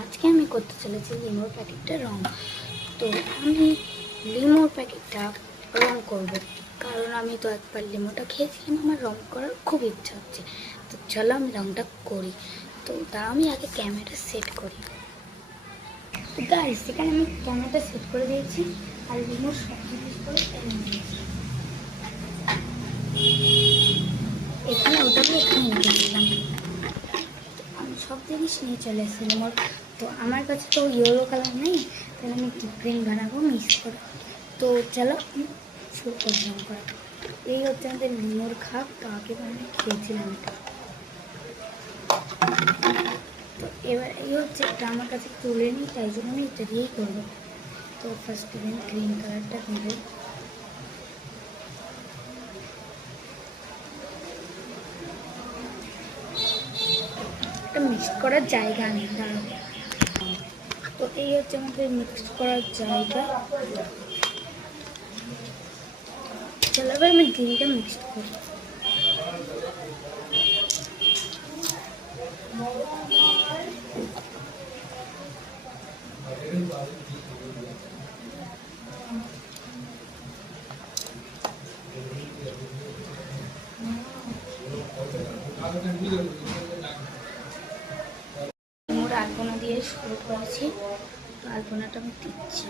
আজকে আমি করতে চলেছি লিমোর প্যাকেটটা রং। তো আমি লিমোর প্যাকেটটা রং করব, কারণ আমি তো একবার লিমোটা খেয়েছিলাম, আমার রং করার খুব ইচ্ছা হচ্ছে। তো চলো আমি রংটা করি। তো তা আমি আগে ক্যামেরাটা সেট করি। তো গাইস, সেখানে আমি ক্যামেরাটা সেট করে দিয়েছি আর লিমোর সব জিনিসগুলো নিয়েছি। এখানে ওটাকে এখানে নিয়েছিলাম, আমি সব জিনিস নিয়ে চলে এসেছি লিমোর। তো আমার কাছে তো ইয়েলো কালার নেই, তাহলে আমি গ্রিন বানাবো মিক্স করে। তো চলো আমি শুরু করলাম করা। এই হচ্ছে আমাদের লিমোর খাপ, তো আগে আমি খেয়েছিলাম এটা। তো এবার এই হচ্ছে এটা আমার কাছে তুলে নিই, তাই জন্য আমি এটা দিয়েই করবো। তো ফার্স্ট আমি গ্রিন কালারটা দেবো। এটা মিক্স করার জায়গা নেই, দাঁড়াও। তো এই হচ্ছে আমাদের মিক্স করার জায়গা। চলো এবার আমি গ্রিনটা মিক্স করি। মোর আলপনা দিয়ে শুরু করেছি, তো আলপনাটা আমি দিচ্ছি।